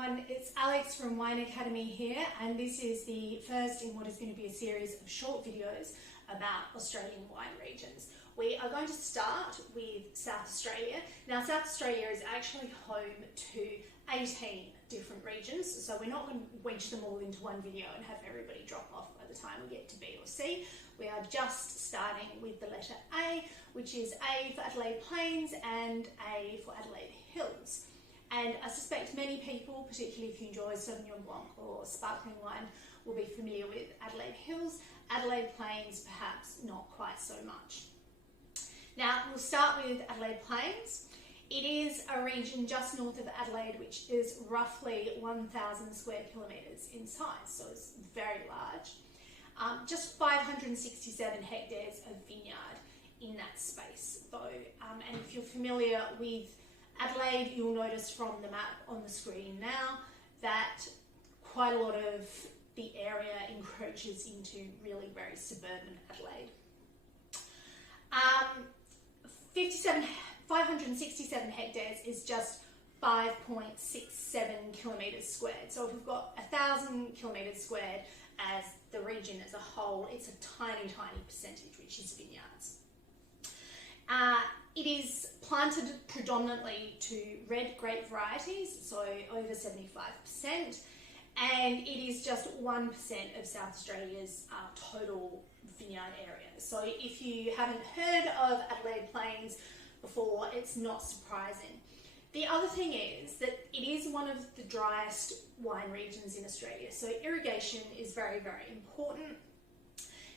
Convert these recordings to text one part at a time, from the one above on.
everyone, it's Alex from Wine Academy here, and this is the first in what is going to be a series of short videos about Australian wine regions. We are going to start with South Australia. Now, South Australia is actually home to 18 different regions, so we're not going to wedge them all into one video and have everybody drop off by the time we get to B or C. We are just starting with the letter A, which is A for Adelaide Plains and A for Adelaide Hills. And I suspect many people, particularly if you enjoy Sauvignon Blanc or sparkling wine, will be familiar with Adelaide Hills. Adelaide Plains, perhaps not quite so much. Now, we'll start with Adelaide Plains. It is a region just north of Adelaide, which is roughly 1,000 square kilometres in size, so it's very large. Just 567 hectares of vineyard in that space, though. And if you're familiar with Adelaide, you'll notice from the map on the screen now that quite a lot of the area encroaches into really very suburban Adelaide. 567 hectares is just 5.67 kilometres squared. So if we've got 1,000 kilometres squared as the region as a whole, it's a tiny, tiny percentage, which is vineyards. It is planted predominantly to red grape varieties, so over 75%, and it is just 1% of South Australia's total vineyard area. So if you haven't heard of Adelaide Plains before, it's not surprising. The other thing is that it is one of the driest wine regions in Australia, so irrigation is very, very important.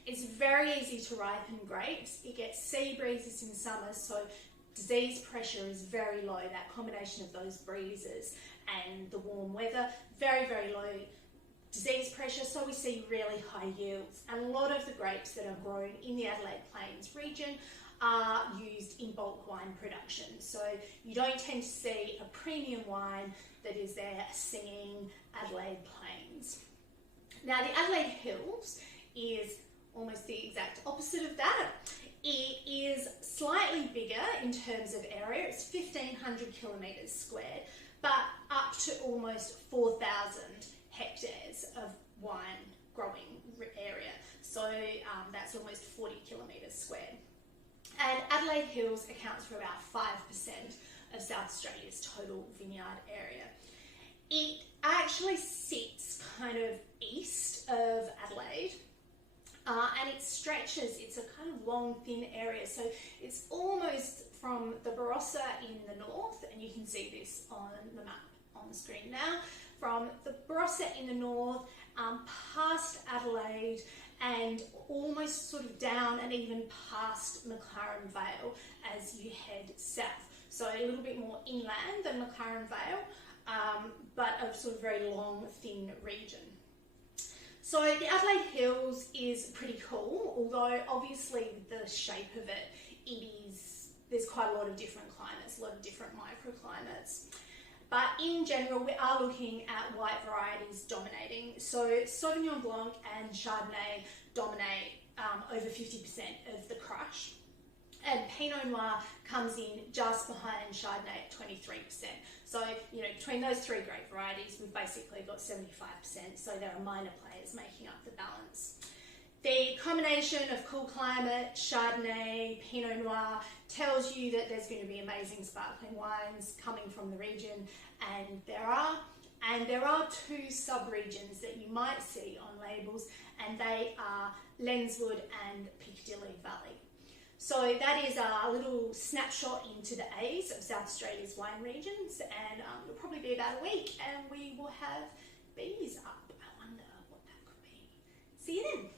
It's very easy to ripen grapes. It gets sea breezes in summer, so disease pressure is very low. That combination of those breezes and the warm weather, very, very low disease pressure, so we see really high yields. And a lot of the grapes that are grown in the Adelaide Plains region are used in bulk wine production. So you don't tend to see a premium wine that is there singing Adelaide Plains. Now, the Adelaide Hills is almost the exact opposite of that. It is slightly bigger in terms of area. It's 1,500 kilometres squared, but up to almost 4,000 hectares of wine growing area. So that's almost 40 kilometres squared. And Adelaide Hills accounts for about 5% of South Australia's total vineyard area. It actually sits kind of east of Adelaide, and it stretches, it's a kind of long, thin area. So it's almost from the Barossa in the north, and you can see this on the map on the screen now, from the Barossa in the north, past Adelaide, and almost sort of down and even past McLaren Vale as you head south. So a little bit more inland than McLaren Vale, but a sort of very long, thin region. So the Adelaide Hills is pretty cool, although obviously the shape of it, there's quite a lot of different climates, a lot of different microclimates. But in general, we are looking at white varieties dominating. So Sauvignon Blanc and Chardonnay dominate over 50% of the crush. And Pinot Noir comes in just behind Chardonnay at 23%. So, between those three grape varieties, we've basically got 75%. So there are minor players making up the balance. The combination of cool climate, Chardonnay, Pinot Noir tells you that there's going to be amazing sparkling wines coming from the region, and there are. And there are two sub-regions that you might see on labels, and they are Lenswood and Piccadilly Valley. So that is a little snapshot into the A's of South Australia's wine regions, and it'll probably be about a week, and we will have B's up. I wonder what that could be. See you then.